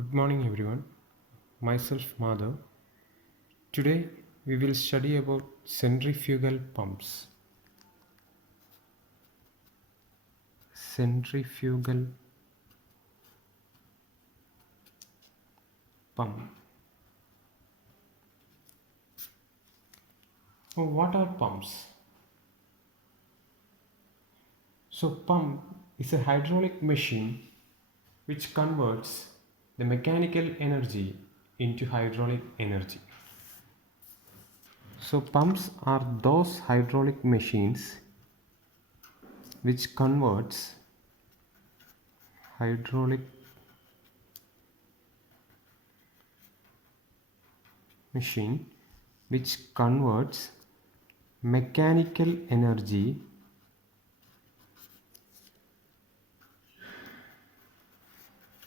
Good morning everyone. Myself Madhav. Today we will study about centrifugal pumps. Centrifugal pump. Now, what are pumps? So pump is a hydraulic machine which converts the mechanical energy into hydraulic energy. So pumps are those hydraulic machines which converts hydraulic machine which converts mechanical energy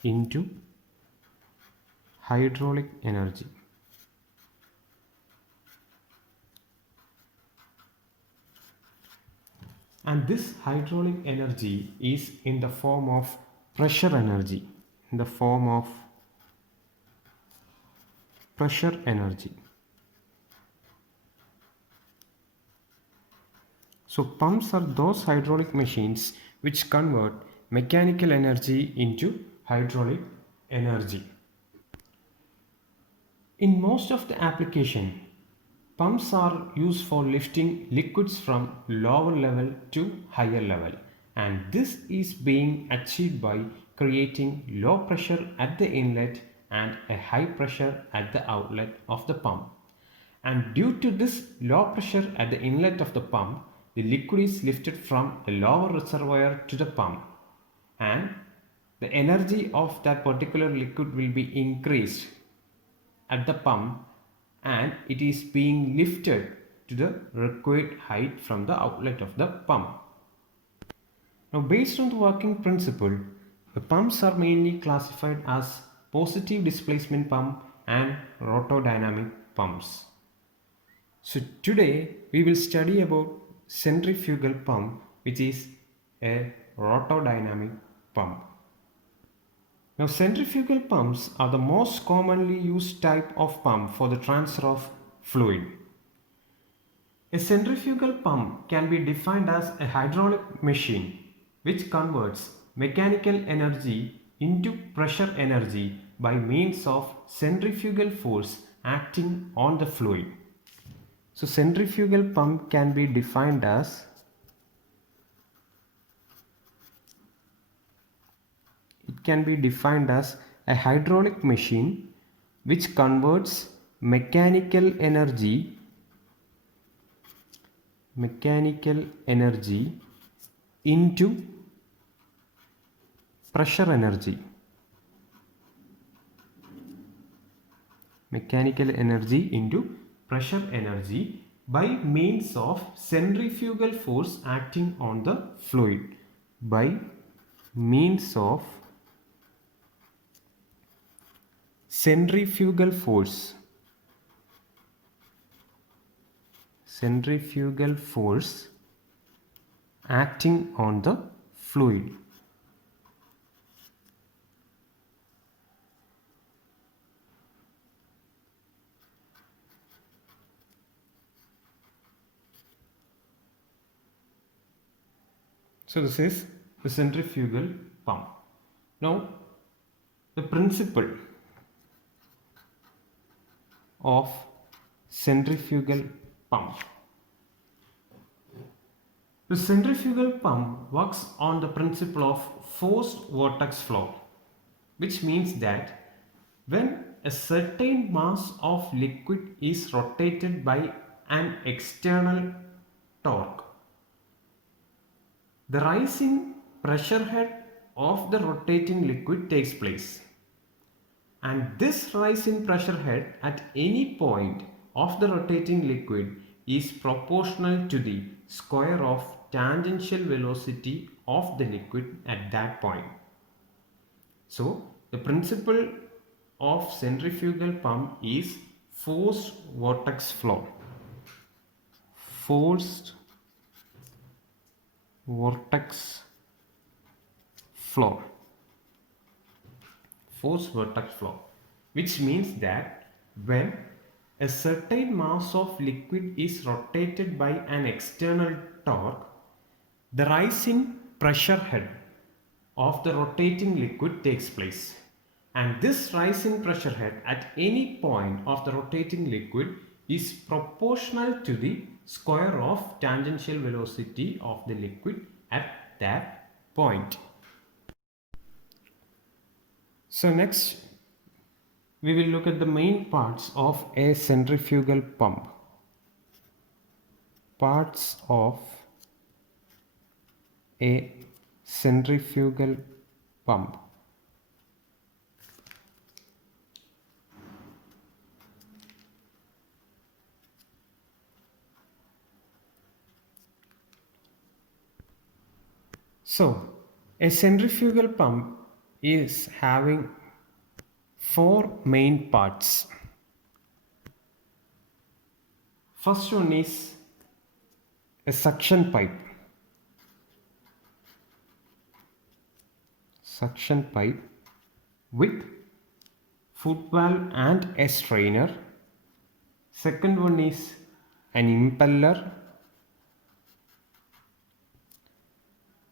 into hydraulic energy. And this hydraulic energy is in the form of pressure energy. In the form of pressure energy. So pumps are those hydraulic machines which convert mechanical energy into hydraulic energy. In most of the application, pumps are used for lifting liquids from lower level to higher level, and this is being achieved by creating low pressure at the inlet and a high pressure at the outlet of the pump. And due to this low pressure at the inlet of the pump, the liquid is lifted from the lower reservoir to the pump, and the energy of that particular liquid will be increased at the pump, and it is being lifted to the required height from the outlet of the pump. Now, based on the working principle, the pumps are mainly classified as positive displacement pump and rotodynamic pumps. So today we will study about centrifugal pump, which is a rotodynamic pump. Now, centrifugal pumps are the most commonly used type of pump for the transfer of fluid. A centrifugal pump can be defined as a hydraulic machine which converts mechanical energy into pressure energy by means of centrifugal force acting on the fluid. So, centrifugal pump can be defined as a hydraulic machine which converts mechanical energy into pressure energy. Mechanical energy into pressure energy by means of centrifugal force acting on the fluid. By means of centrifugal force acting on the fluid. So this is the centrifugal pump. Now the principle of centrifugal pump. The centrifugal pump works on the principle of forced vortex flow, which means that when a certain mass of liquid is rotated by an external torque, the rise in pressure head of the rotating liquid takes place, and this rise in pressure head at any point of the rotating liquid is proportional to the square of tangential velocity of the liquid at that point. So the principle of centrifugal pump is forced vortex flow. Forced vortex flow. force vertex flow, which means that when a certain mass of liquid is rotated by an external torque, the rise in pressure head of the rotating liquid takes place. And this rise in pressure head at any point of the rotating liquid is proportional to the square of tangential velocity of the liquid at that point. So next we will look at the main parts of a centrifugal pump. Parts of a centrifugal pump. So, a centrifugal pump is having four main parts. First one is a suction pipe. Suction pipe with foot valve and a strainer. Second one is an impeller.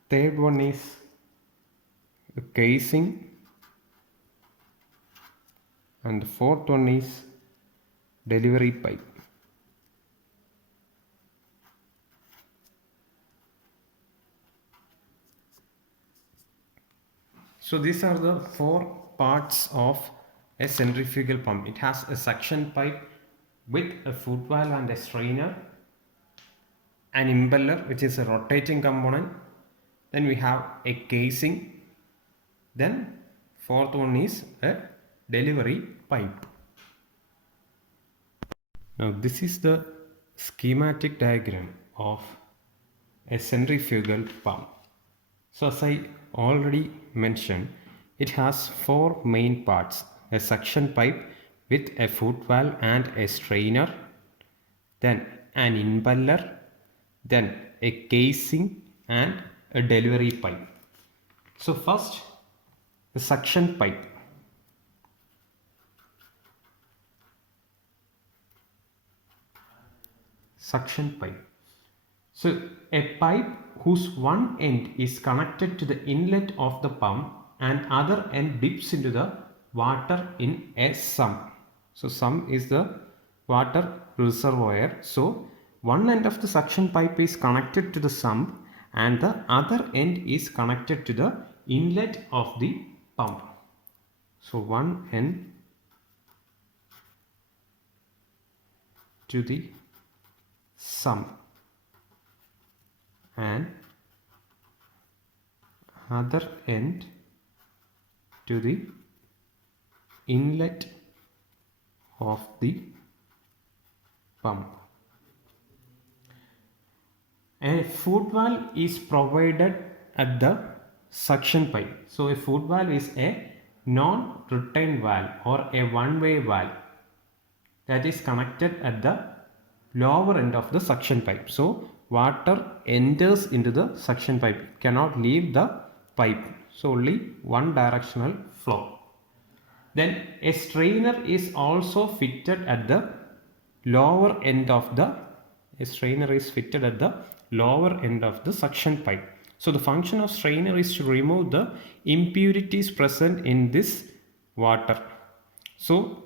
Third one is a casing. And the fourth one is delivery pipe. So these are the four parts of a centrifugal pump. It has a suction pipe with a foot valve and a strainer, an impeller which is a rotating component, then we have a casing, then fourth one is a delivery pipe. Now this is the schematic diagram of a centrifugal pump. So as I already mentioned, it has four main parts: a suction pipe with a foot valve and a strainer, then an impeller, then a casing and a delivery pipe. So first, the suction pipe. Suction pipe. So a pipe whose one end is connected to the inlet of the pump and other end dips into the water in a sump. So sump is the water reservoir. So one end of the suction pipe is connected to the sump and the other end is connected to the inlet of the pump. So one end to the sump and other end to the inlet of the pump. A foot valve is provided at the suction pipe. So a foot valve is a non-return valve or a one-way valve that is connected at the lower end of the suction pipe. So water enters into the suction pipe, it cannot leave the pipe, so only one directional flow. Then a strainer is also fitted at the lower end of the suction pipe. So the function of strainer is to remove the impurities present in this water. So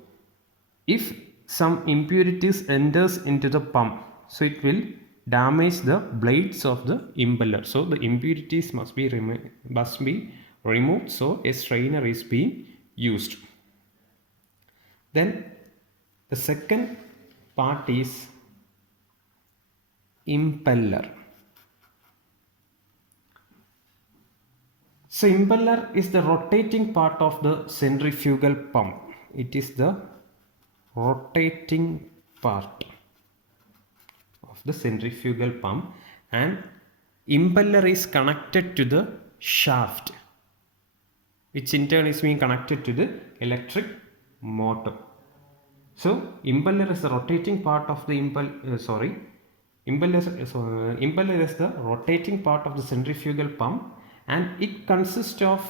if some impurities enters into the pump, so it will damage the blades of the impeller. So the impurities must be removed. So a strainer is being used. Then the second part is impeller. So impeller is the rotating part of the centrifugal pump. It is the rotating part of the centrifugal pump, and impeller is connected to the shaft, which in turn is being connected to the electric motor. So impeller is the rotating part of the impeller is the rotating part of the centrifugal pump, and it consists of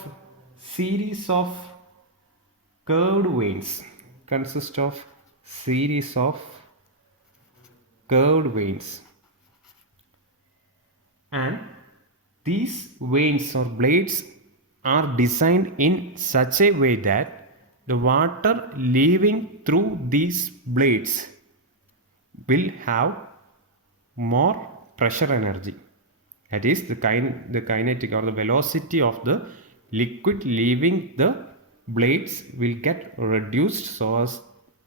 series of curved veins consist of series of curved veins, and these veins or blades are designed in such a way that the water leaving through these blades will have more pressure energy. That is the kinetic or the velocity of the liquid leaving the blades will get reduced so as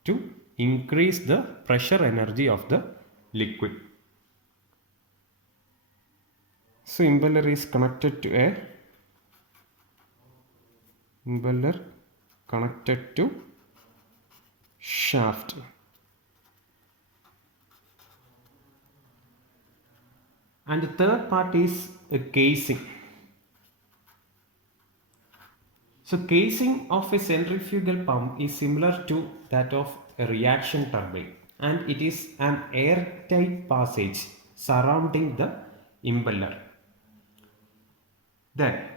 to increase the pressure energy of the liquid. So impeller is connected to a shaft. And the third part is a casing. So casing of a centrifugal pump is similar to that of a reaction turbine, and it is an airtight passage surrounding the impeller. Then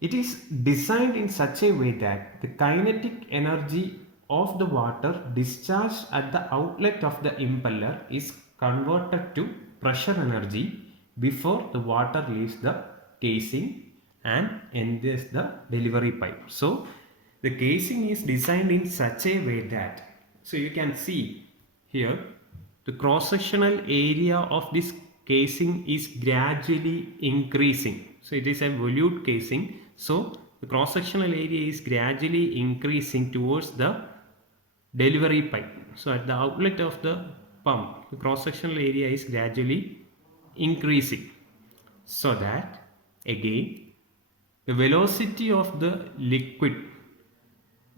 it is designed in such a way that the kinetic energy of the water discharged at the outlet of the impeller is converted to pressure energy before the water leaves the casing and enters the delivery pipe. So the casing is designed in such a way that, so you can see here, the cross-sectional area of this casing is gradually increasing. So it is a volute casing. So the cross-sectional area is gradually increasing towards the delivery pipe. So at the outlet of the pump, the cross-sectional area is gradually increasing, so that again the velocity of the liquid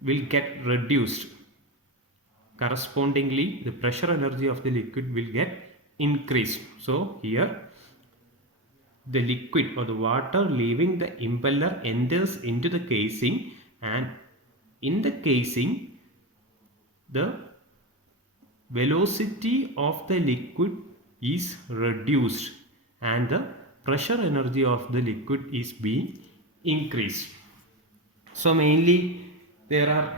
will get reduced. Correspondingly, the pressure energy of the liquid will get increased. So here the liquid or the water leaving the impeller enters into the casing, and in the casing the velocity of the liquid is reduced and the pressure energy of the liquid is being increased. So mainly there are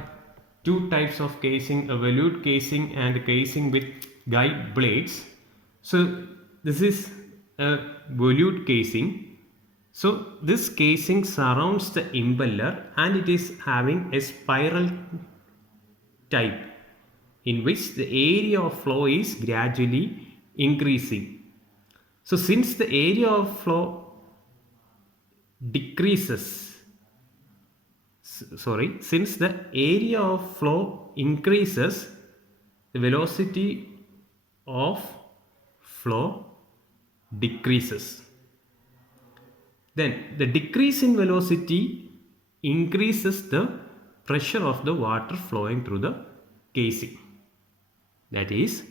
two types of casing, a volute casing and a casing with guide blades. So this is a volute casing. So this casing surrounds the impeller and it is having a spiral type in which the area of flow is gradually increasing. So since the area of flow since the area of flow increases, the velocity of flow decreases. Then the decrease in velocity increases the pressure of the water flowing through the casing. That is,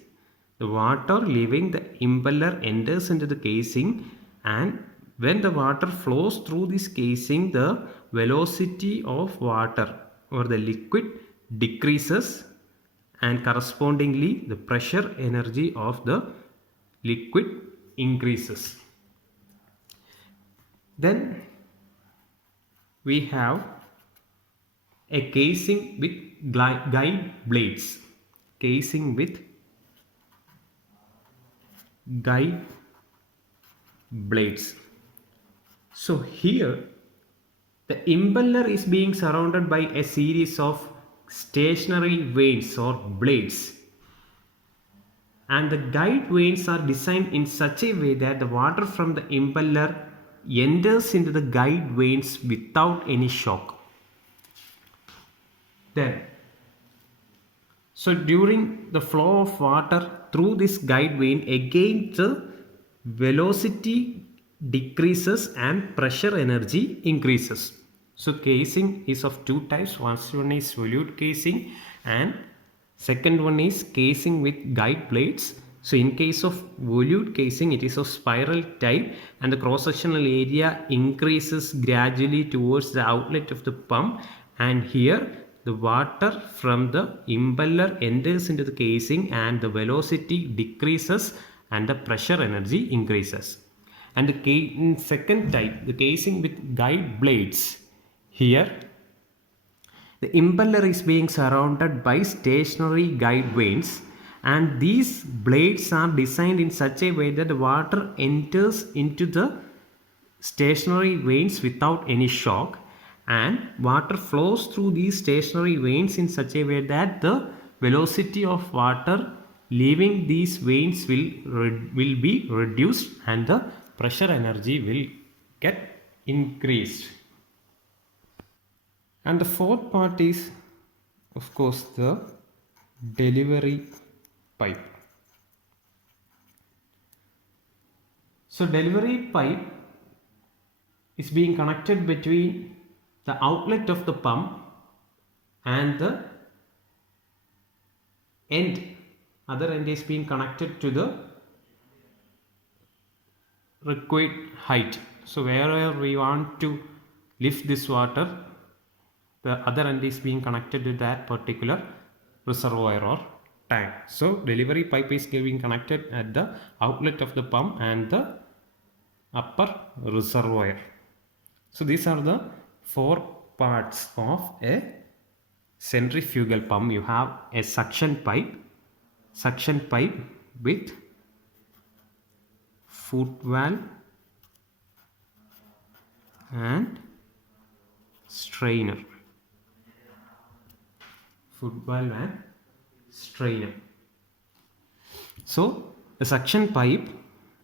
the water leaving the impeller enters into the casing, and when the water flows through this casing, the velocity of water or the liquid decreases, and correspondingly the pressure energy of the liquid increases. Then we have a casing with guide blades. Casing with guide blades. So here the impeller is being surrounded by a series of stationary vanes or blades, and the guide vanes are designed in such a way that the water from the impeller enters into the guide vanes without any shock. Then so during the flow of water through this guide vane, again the velocity decreases and pressure energy increases. So casing is of two types. One is volute casing and second one is casing with guide blades. So in case of volute casing, it is of spiral type and the cross-sectional area increases gradually towards the outlet of the pump, and here the water from the impeller enters into the casing and the velocity decreases and the pressure energy increases. And the second type, the casing with guide blades, here The impeller is being surrounded by stationary guide vanes, and these blades are designed in such a way that the water enters into the stationary vanes without any shock, and water flows through these stationary vanes in such a way that the velocity of water leaving these vanes will be reduced and the pressure energy will get increased. And the fourth part is, of course, the delivery pipe. So delivery pipe is being connected between the outlet of the pump and the other end is being connected to the required height. So wherever we want to lift this water, the other end is being connected to that particular reservoir or tank. So delivery pipe is being connected at the outlet of the pump and the upper reservoir. So these are the four parts of a centrifugal pump. You have a suction pipe with foot valve and strainer. Foot valve and strainer. So the suction pipe,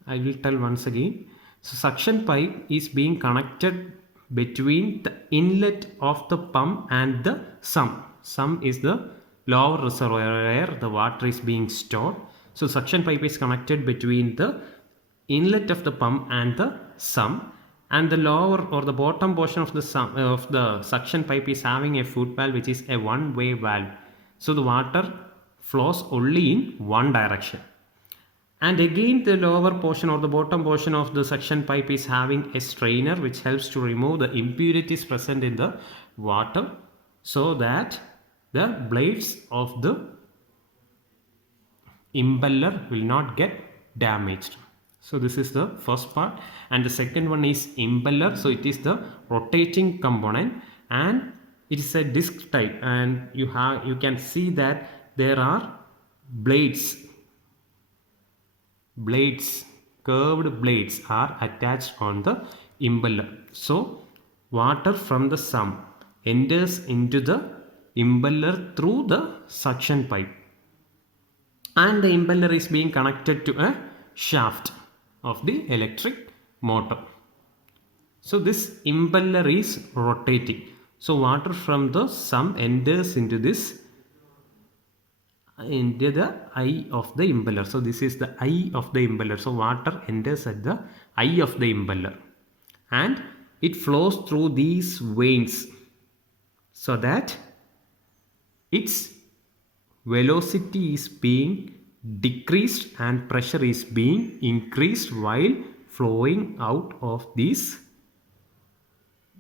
I will tell once again. So suction pipe is being connected between the inlet of the pump and the sump. Sump is the lower reservoir where the water is being stored. So suction pipe is connected between the inlet of the pump and the sump, and the lower or the bottom portion of the suction pipe is having a foot valve, which is a one-way valve. So the water flows only in one direction. And again, the lower portion or the bottom portion of the suction pipe is having a strainer which helps to remove the impurities present in the water so that the blades of the impeller will not get damaged. So this is the first part, and the second one is impeller. So it is the rotating component and it is a disc type, and you can see that there are blades, curved blades are attached on the impeller. So water from the sump enters into the impeller through the suction pipe, and the impeller is being connected to a shaft of the electric motor. So this impeller is rotating. So water from the sump enters into the eye of the impeller. So this is the eye of the impeller. So water enters at the eye of the impeller and it flows through these veins so that its velocity is being decreased and pressure is being increased while flowing out of these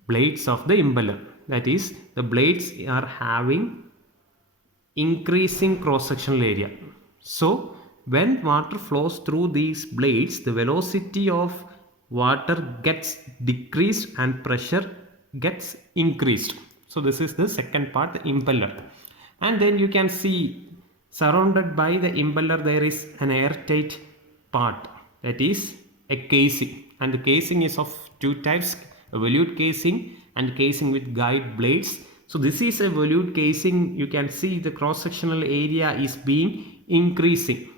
blades of the impeller. That is, the blades are having increasing cross-sectional area. So when water flows through these blades, the velocity of water gets decreased and pressure gets increased. So this is the second part, the impeller. And then you can see surrounded by the impeller there is an airtight part, that is a casing, and the casing is of two types, a volute casing and casing with guide blades. So this is a volute casing. You can see the cross-sectional area is being increasing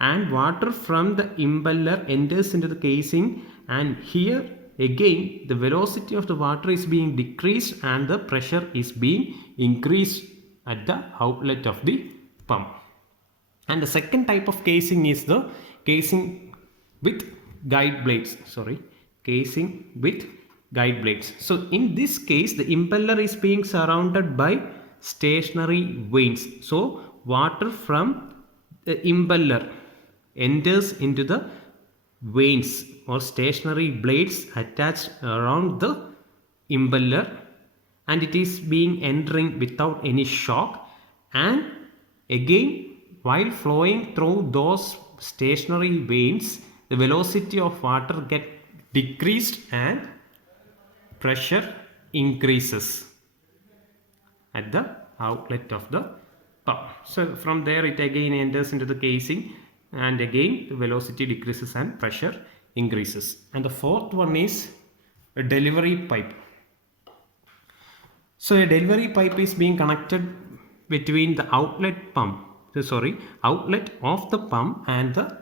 and water from the impeller enters into the casing, and here again the velocity of the water is being decreased and the pressure is being increased at the outlet of the pump. And the second type of casing is the casing with guide blades. Casing with guide blades. So in this case, the impeller is being surrounded by stationary vanes. So water from the impeller enters into the vanes or stationary blades attached around the impeller, and it is being entering without any shock, and again while flowing through those stationary vanes the velocity of water get decreased and pressure increases. at the outlet of the pump. So from there it again enters into the casing, and again the velocity decreases and pressure increases. And the fourth one is a delivery pipe. So a delivery pipe is being connected between the outlet of the pump and the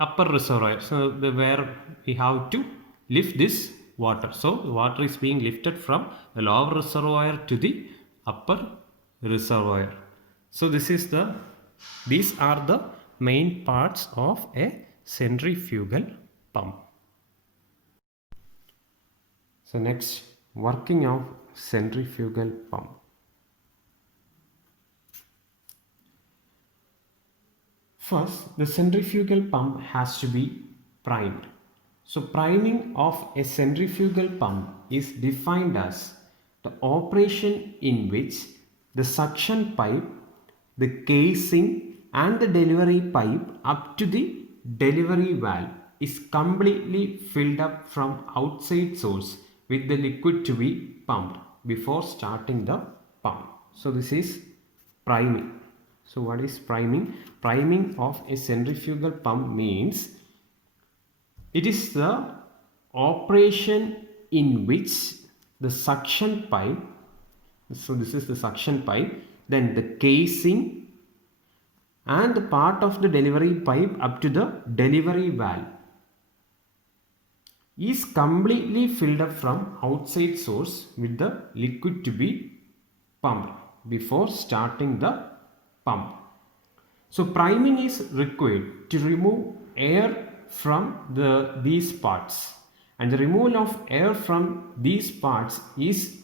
upper reservoir. So where we have to lift this water. So the water is being lifted from the lower reservoir to the upper reservoir. So these are the main parts of a centrifugal pump. So next, working of centrifugal pump. First, the centrifugal pump has to be primed. So priming of a centrifugal pump is defined as the operation in which the suction pipe, the casing and the delivery pipe up to the delivery valve is completely filled up from outside source with the liquid to be pumped before starting the pump. So this is priming. So what is priming? Priming of a centrifugal pump means it is the operation in which the suction pipe, so this is the suction pipe, then the casing and the part of the delivery pipe up to the delivery valve is completely filled up from outside source with the liquid to be pumped before starting the pump. So priming is required to remove air from these parts, and the removal of air from these parts is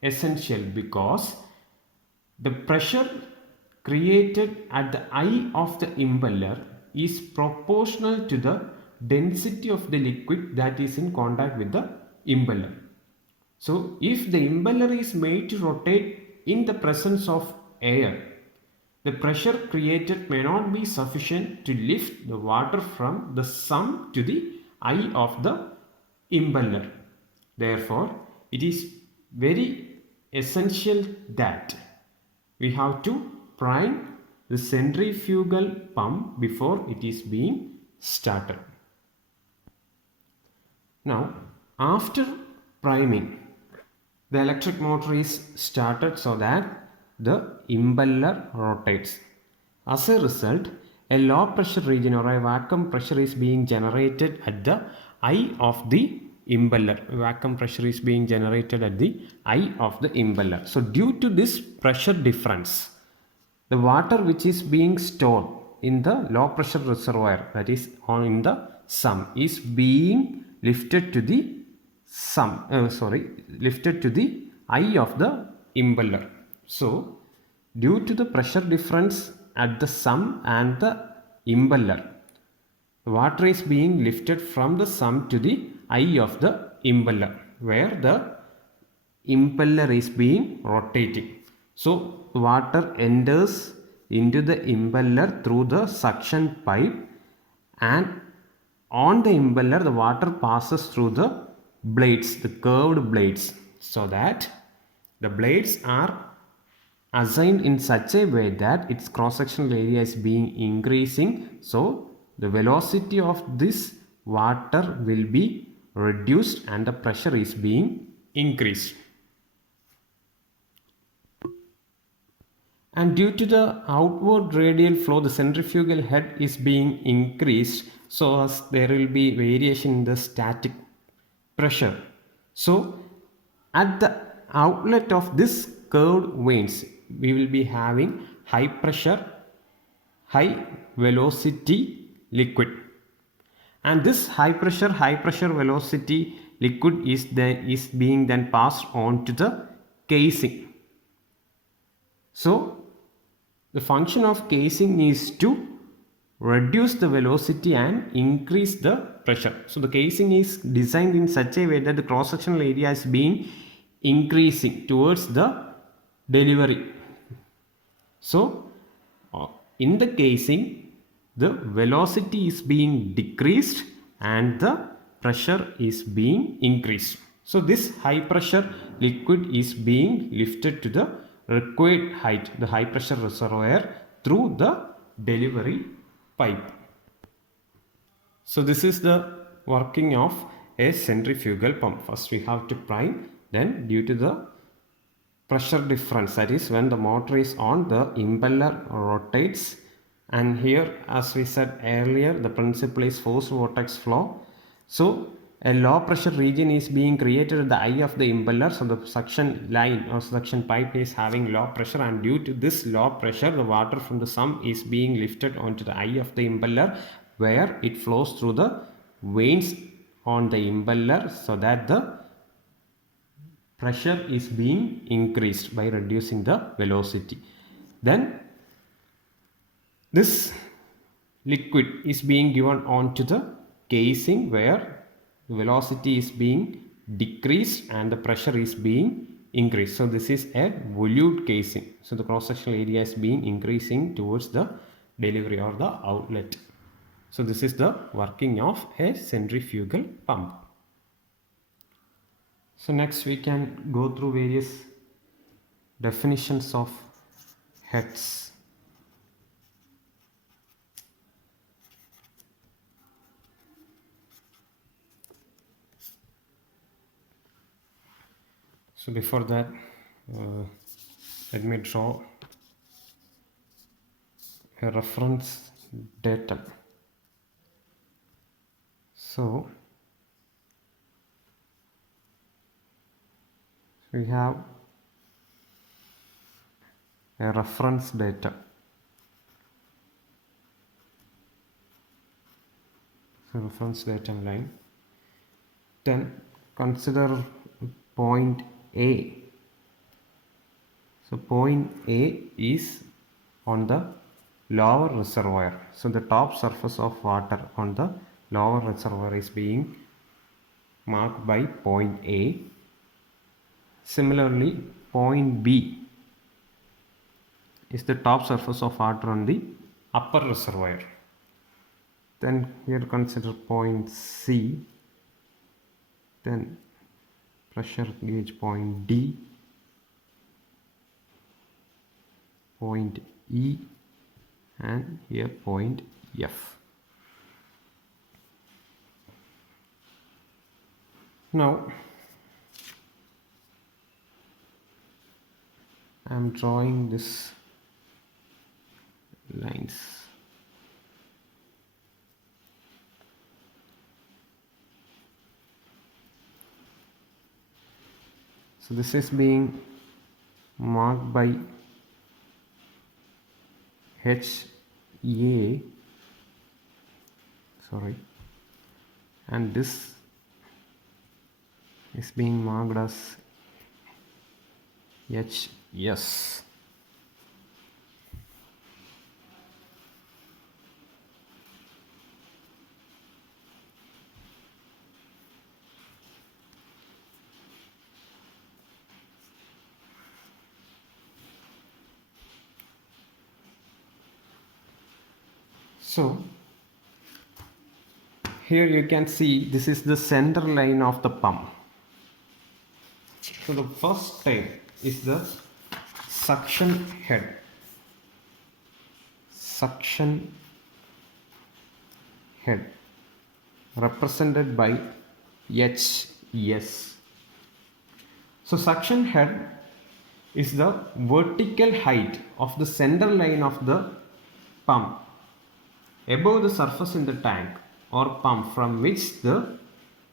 essential because the pressure created at the eye of the impeller is proportional to the density of the liquid that is in contact with the impeller. So if the impeller is made to rotate in the presence of air, the pressure created may not be sufficient to lift the water from the sump to the eye of the impeller. Therefore, it is very essential that we have to prime the centrifugal pump before it is being started. Now, after priming, the electric motor is started so that the impeller rotates. As a result, a low pressure region or a vacuum pressure is being generated at the eye of the impeller. Vacuum pressure is being generated at the eye of the impeller. So due to this pressure difference, the water which is being stored in the low pressure reservoir, that is in the sump, is being lifted to the lifted to the eye of the impeller. So due to the pressure difference at the sump and the impeller, the water is being lifted from the sump to the eye of the impeller, where the impeller is being rotating. So water enters into the impeller through the suction pipe, and on the impeller the water passes through the blades, the curved blades, so that the blades are assigned in such a way that its cross-sectional area is being increasing. So the velocity of this water will be reduced and the pressure is being increased. And due to the outward radial flow, the centrifugal head is being increased, so as there will be variation in the static pressure. So at the outlet of this curved vanes, we will be having high pressure, high velocity liquid, and this high pressure velocity liquid is being then passed on to the casing. So the function of casing is to reduce the velocity and increase the pressure. So the casing is designed in such a way that the cross-sectional area is being increasing towards the delivery. So in the casing, the velocity is being decreased and the pressure is being increased. So this high pressure liquid is being lifted to the required height, the high pressure reservoir, through the delivery pipe. So this is the working of a centrifugal pump. First we have to prime, then due to the pressure difference, that is when the motor is on, the impeller rotates, and here as we said earlier, the principle is forced vortex flow. So a low pressure region is being created at the eye of the impeller, so the suction line or suction pipe is having low pressure, and due to this low pressure the water from the sump is being lifted onto the eye of the impeller, where it flows through the veins on the impeller, so that the pressure is being increased by reducing the velocity. Then this liquid is being given onto the casing, where the velocity is being decreased and the pressure is being increased. So this is a volute casing. So the cross sectional area is being increasing towards the delivery or the outlet. So this is the working of a centrifugal pump. So next we can go through various definitions of heads. So before that, let me draw a reference datum. So we have a reference datum. So reference datum line. Then consider point A. So point A is on the lower reservoir. So the top surface of water on the lower reservoir is being marked by point A. Similarly, point B is the top surface of water on the upper reservoir. Then here consider point C, then pressure gauge point D, point E, and here point F. Now I am drawing this lines. So this is being marked by HA, and this is being marked as HS. So here you can see this is the center line of the pump. So the first type is the suction head. Suction head represented by HS. So suction head is the vertical height of the center line of the pump above the surface in the tank or pump from which the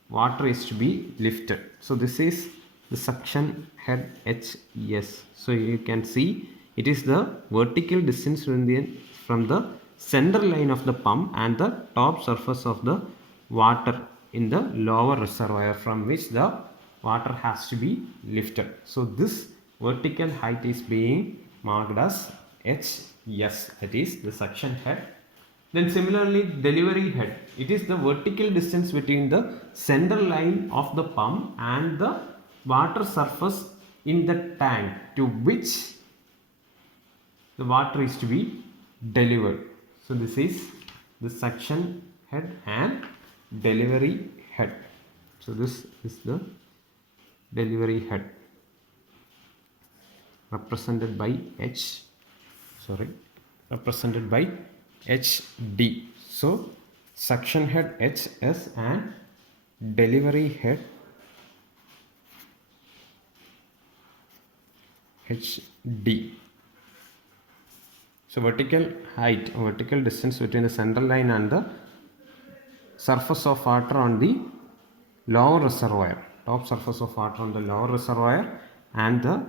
water is to be lifted. So this is the suction head HS. So you can see it is the vertical distance from the center line of the pump and the top surface of the water in the lower reservoir from which the water has to be lifted. So this vertical height is being marked as HS, that is the suction head. Then similarly delivery head, it is the vertical distance between the center line of the pump and the water surface in the tank to which the water is to be delivered. So this is the suction head and delivery head. So this is the delivery head represented by represented by HD. So suction head HS and delivery head HD. So vertical distance between the central line and the surface of water on the lower reservoir, top surface of water on the lower reservoir, and the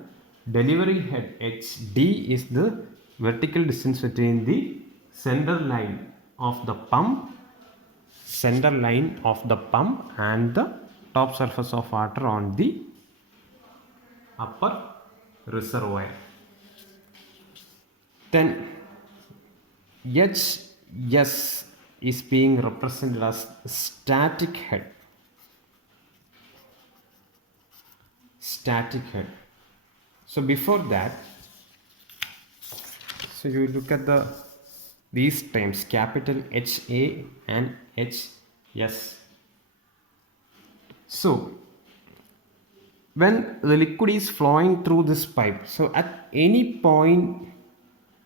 delivery head HD is the vertical distance between the center line of the pump and the top surface of water on the upper reservoir. Then HS is being represented as static head. So before that, so you look at these terms, capital HA and HS. So when the liquid is flowing through this pipe, so at any point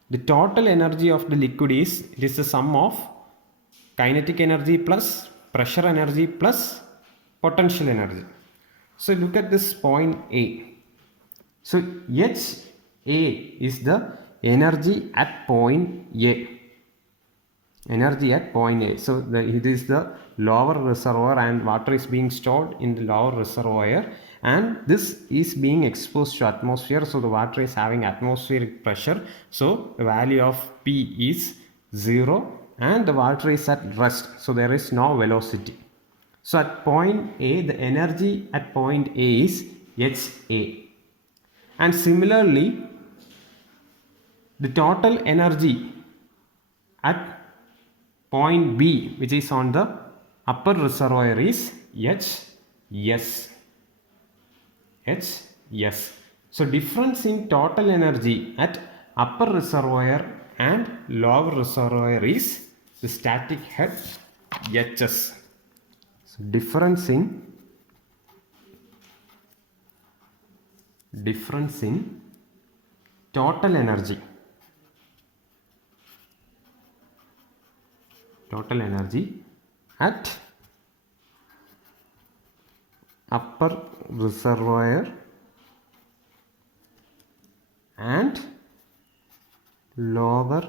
the total energy of the liquid is, it is the sum of kinetic energy plus pressure energy plus potential energy. So look at this point A. So HA is the energy at point A. So it is the lower reservoir and water is being stored in the lower reservoir, and this is being exposed to atmosphere. So the water is having atmospheric pressure. So the value of P is 0 and the water is at rest. So there is no velocity. So at point A, the energy at point A is HA. And similarly, the total energy at point B, which is on the upper reservoir, is HS. So difference in total energy at upper reservoir and lower reservoir is the static head HS. So difference in total energy at upper reservoir and lower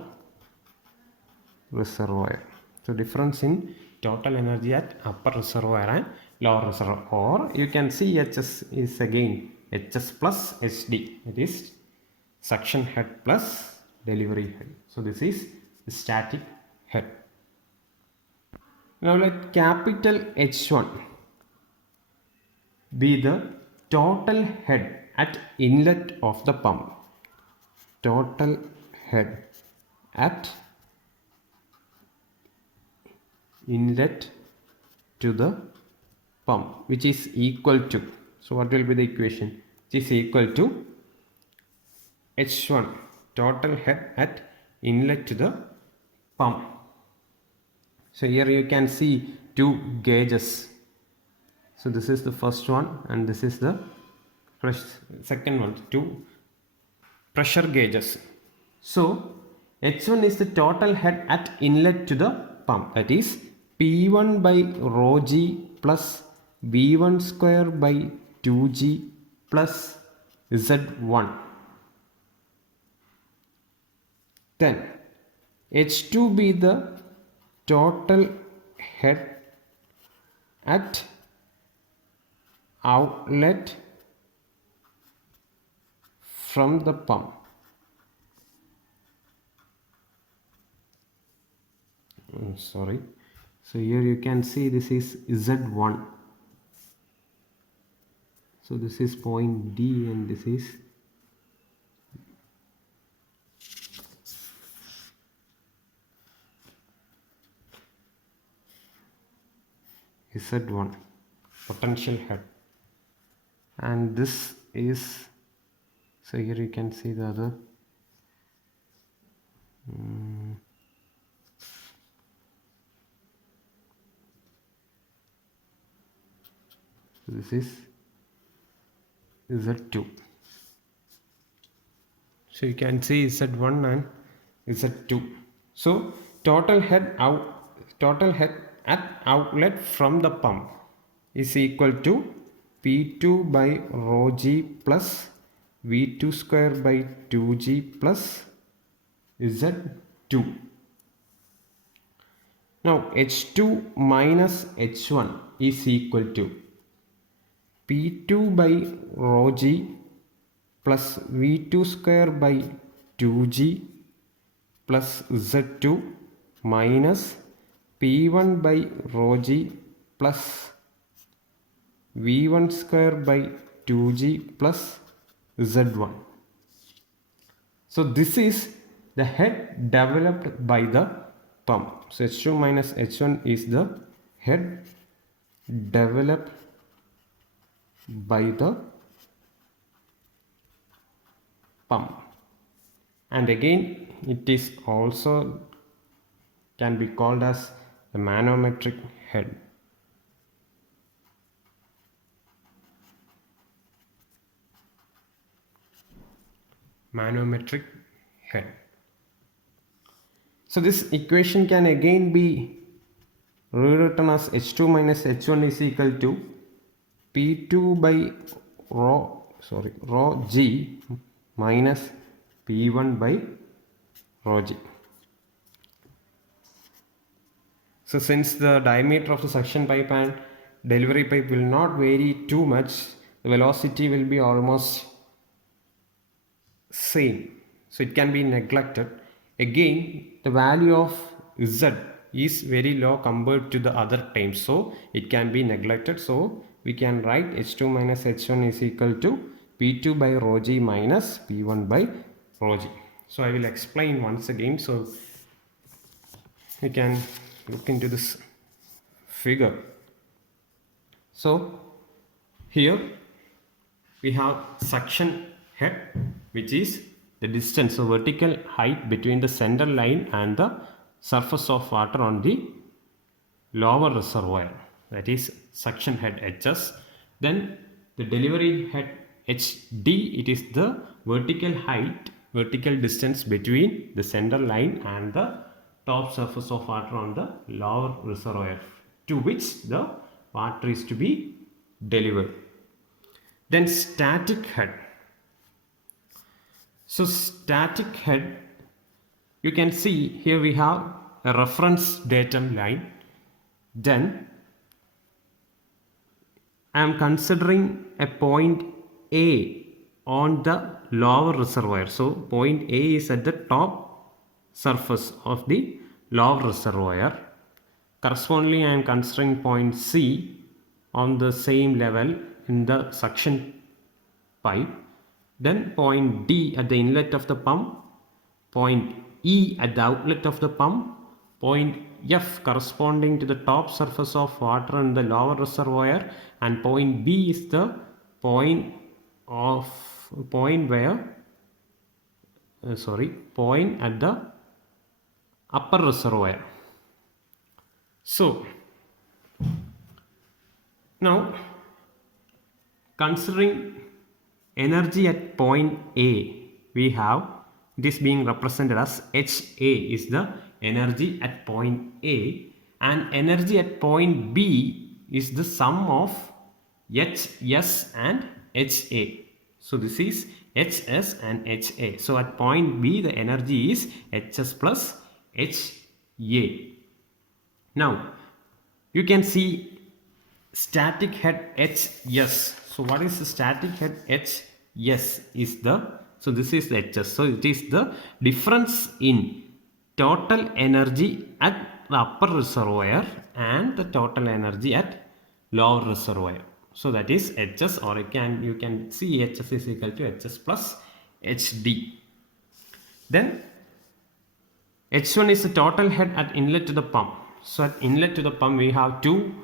reservoir. So difference in total energy at upper reservoir and lower reservoir, or you can see HS is again HS plus HD. It is suction head plus delivery head. So this is the static head. Now let capital H1 be the total head at inlet of the pump. Total head at inlet to the pump, which is equal to, so what will be the equation? It is equal to H1, total head at inlet to the pump. So here you can see two gauges. So this is the first one and this is the second one, two pressure gauges. So H1 is the total head at inlet to the pump, that is P1 by rho g plus V1 square by 2g plus Z1. Then H2 be the total head at outlet from the pump. Sorry. So here you can see this is Z1. So this is point D and this is Z1, potential head, and this is, so here you can see the other this is Z2. So you can see Z1 and Z2. So total head at outlet from the pump is equal to P2 by rho G plus V2 square by 2G plus Z2. Now H2 minus H1 is equal to P2 by rho G plus V2 square by 2G plus Z2 minus P1 by rho G plus V1 square by 2G plus Z1. So this is the head developed by the pump. So H2 minus H1 is the head developed by the pump. And again it is also can be called as the manometric head. Manometric head. So this equation can again be rewritten as H2 minus H1 is equal to P2 by rho G minus P1 by rho G. So since the diameter of the suction pipe and delivery pipe will not vary too much, the velocity will be almost same. So it can be neglected. Again, the value of Z is very low compared to the other times. So it can be neglected. So we can write H2 minus H1 is equal to P2 by rho G minus P1 by rho G. So I will explain once again. So we can look into this figure. So here we have suction head, which is the distance, so vertical height between the center line and the surface of water on the lower reservoir, that is suction head HS. Then the delivery head HD, it is the vertical height, vertical distance between the center line and the top surface of water on the lower reservoir to which the water is to be delivered. Then static head. So static head, you can see here we have a reference datum line. Then I am considering a point A on the lower reservoir. So point A is at the top surface of the lower reservoir. Correspondingly, I am considering point C on the same level in the suction pipe. Then point D at the inlet of the pump, point E at the outlet of the pump, point F corresponding to the top surface of water in the lower reservoir, and point B is the point where point at the upper reservoir. So now considering energy at point A, we have this being represented as HA is the energy at point A, and energy at point B is the sum of HS and HA. So this is HS and HA. So at point B the energy is HS plus HA. Now you can see static head HS. So what is the static head HS is the, so this is the HS. So it is the difference in total energy at the upper reservoir and the total energy at lower reservoir. So that is HS, or you can see HS is equal to HS plus HD. Then H1 is the total head at inlet to the pump. So at inlet to the pump we have two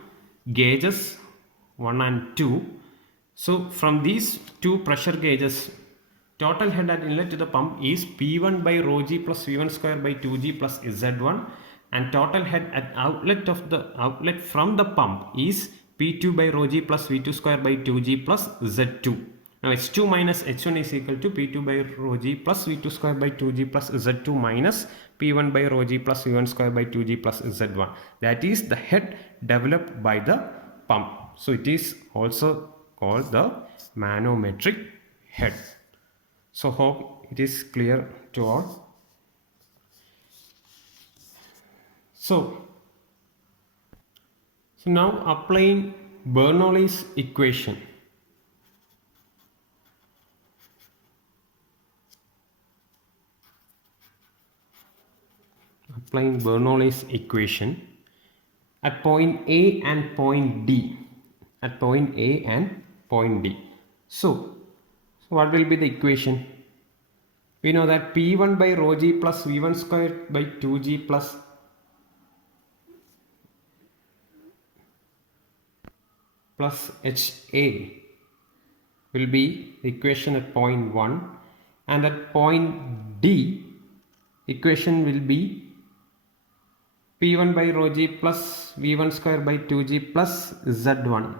gauges, 1 and 2. So from these two pressure gauges, total head at inlet to the pump is P1 by rho G plus V1 square by 2G plus Z1, and total head at outlet from the pump is P2 by rho G plus V2 square by 2G plus Z2, Now H2 minus H1 is equal to P2 by rho g plus V2 square by 2g plus Z2 minus P1 by rho g plus V1 square by 2g plus Z1. That is the head developed by the pump. So it is also called the manometric head. So hope it is clear to all. So now applying Bernoulli's equation. Applying Bernoulli's equation at point A and point D. At point A and point D. So what will be the equation? We know that P1 by rho g plus V1 squared by 2g plus HA will be the equation at point 1, and at point D equation will be P1 by rho g plus V1 square by 2g plus Z1,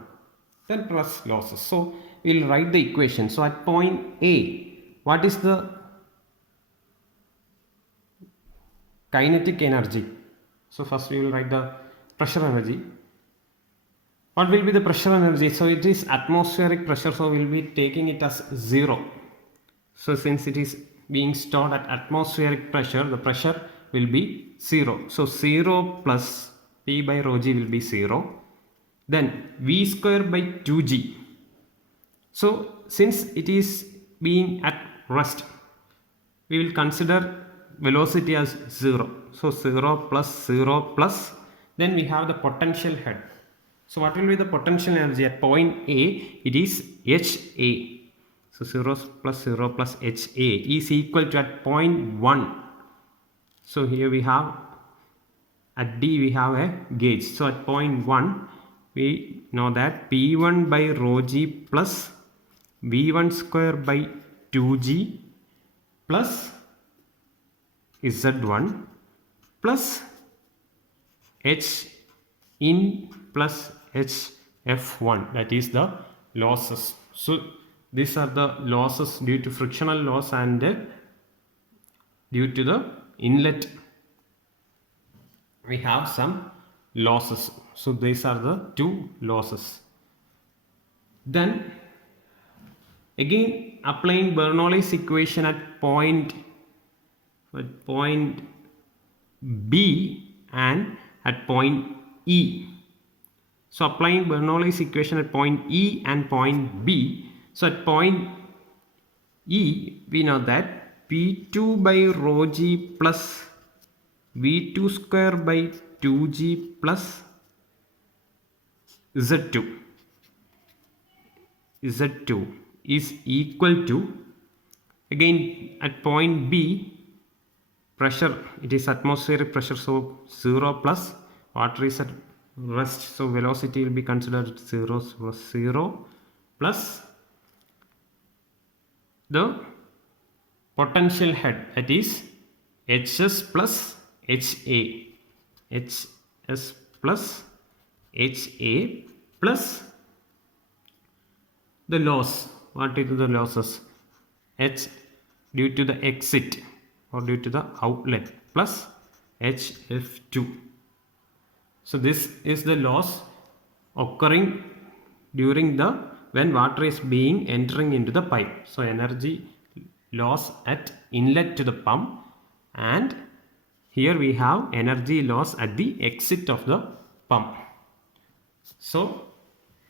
then plus losses. So we will write the equation. So at point A, what is the kinetic energy? So first we will write the pressure energy. What will be the pressure energy? So it is atmospheric pressure, so we will be taking it as 0. So since it is being stored at atmospheric pressure, the pressure will be 0. So 0 plus P by rho g will be 0. Then V square by 2g. So since it is being at rest, we will consider velocity as 0. So 0 plus, then we have the potential head. So what will be the potential energy at point A? It is HA. So 0 plus HA is equal to at point 1. So here we have at D we have a gauge. So at point 1 we know that P1 by rho g plus V1 square by 2g plus Z1 plus H in plus HF1, that is the losses. So these are the losses due to frictional loss and due to the inlet we have some losses. So these are the two losses. Then again applying Bernoulli's equation at point B and at point E. So applying Bernoulli's equation at point E and point B. So at point E we know that P2 by rho g plus V2 square by 2g plus Z2 is equal to, again at point B, pressure, it is atmospheric pressure, so 0 plus water is at rest, so velocity will be considered 0 plus 0 plus the potential head, that is HS plus HA, HS plus HA plus the loss. What is the losses? H due to the exit or due to the outlet plus HF2. So this is the loss occurring during the when water is being entering into the pipe. So energy loss at inlet to the pump, and here we have energy loss at the exit of the pump. So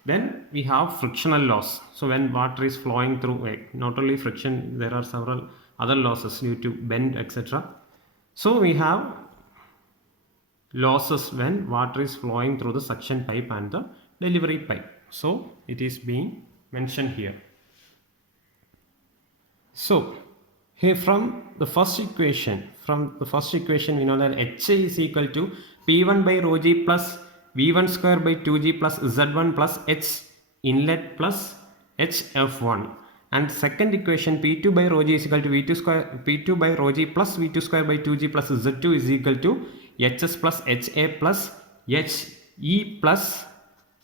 then we have frictional loss. So when water is flowing through, not only friction, there are several other losses due to bend, etc. So we have losses when water is flowing through the suction pipe and the delivery pipe. So it is being mentioned here. So here from the first equation we know that HA is equal to P1 by rho g plus V1 square by 2g plus Z1 plus H inlet plus HF1. And second equation P2 by rho g is equal to P2 by rho g plus V2 square by 2g plus Z2 is equal to HS plus HA plus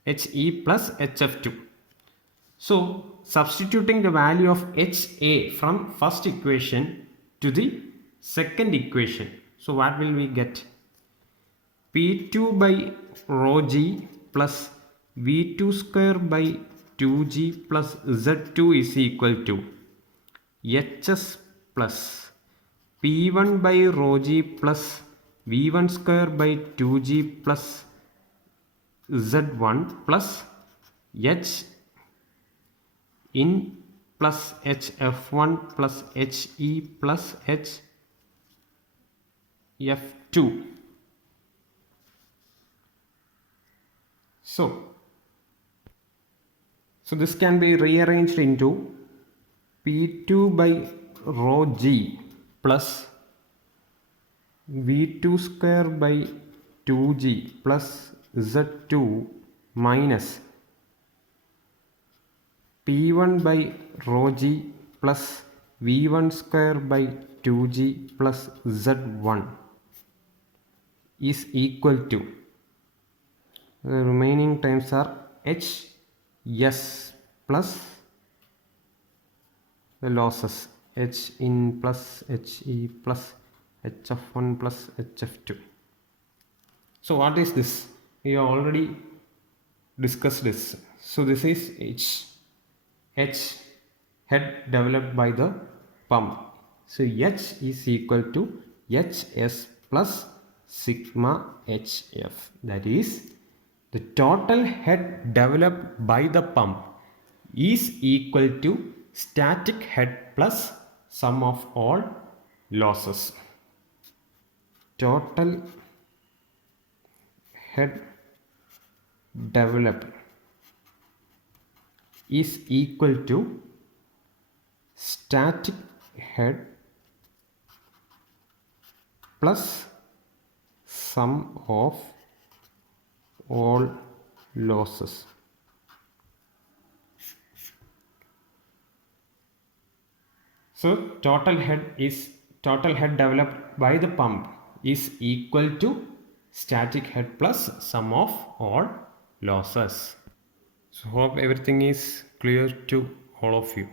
HE plus HF2. So substituting the value of HA from first equation to the second equation. So what will we get? P2 by rho g plus V2 square by 2g plus Z2 is equal to HS plus P1 by rho g plus V1 square by 2g plus Z1 plus H in plus HF1 plus HE plus HF2. So this can be rearranged into P2 by rho g plus V2 square by 2g plus Z2 minus P1 by rho g plus V1 square by 2g plus Z1 is equal to, the remaining terms are HS plus the losses H in plus HE plus HF1 plus HF2. So what is this? We have already discussed this. So this is H head developed by the pump. So H is equal to HS plus sigma HF. That is, the total head developed by the pump is equal to static head plus sum of all losses. Total head developed is equal to static head plus sum of all losses. So total head developed by the pump is equal to static head plus sum of all losses. So hope everything is clear to all of you.